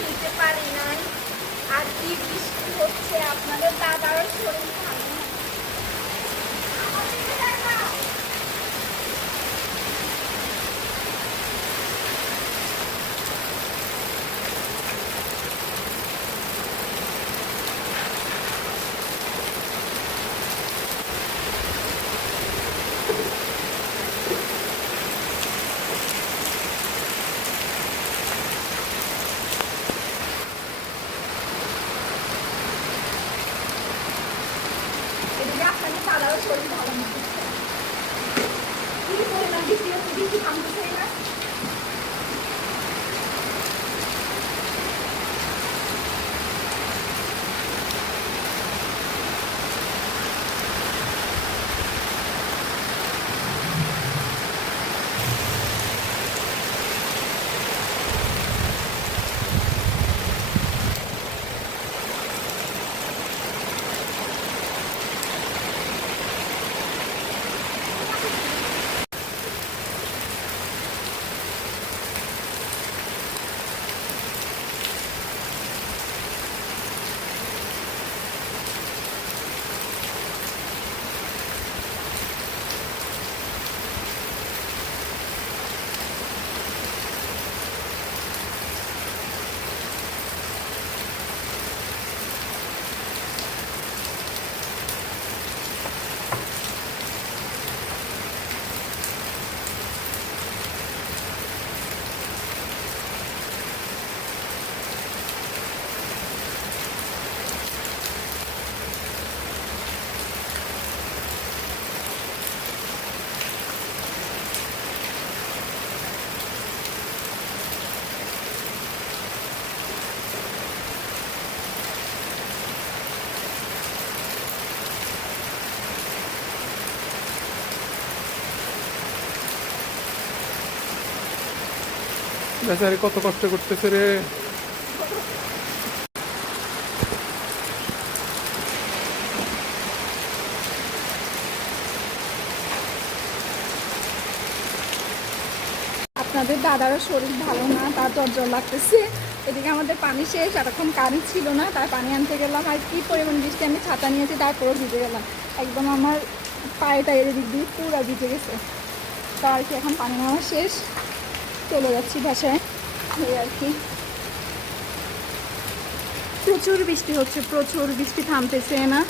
নিতে পারি নাই। আর কি বৃষ্টি হচ্ছে আপনাদের দাদারও শরীর ভালো না। এদিকে আপনাদের দাদারও শরীর ভালো না কি পরিমাণ বৃষ্টি হচ্ছে বৃষ্টি থামতেছে না বেচারি কত কষ্ট করতেছে রে। আপনাদের দাদারও শরীর ভালো না, তার জ্বর লাগতেছে। এদিকে আমাদের পানি শেষ, এতক্ষণ কারেন্ট ছিল না, তার পানি আনতে গেলাম। আর কি পরিমাণ বৃষ্টি, আমি ছাতা নিয়েছি, তারপরেও ভিজে গেলাম। একদম আমার পায়েটা এর দিক দিয়ে পুরো ভিজে গেছে। তা আর কি, এখন পানি নেওয়া শেষ। চলে যাচ্ছি বাসায়। এই আর কি। প্রচুর বৃষ্টি হচ্ছে, প্রচুর বৃষ্টি থামতেছে না।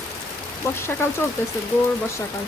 বর্ষাকাল চলতেছে গোর বর্ষাকাল।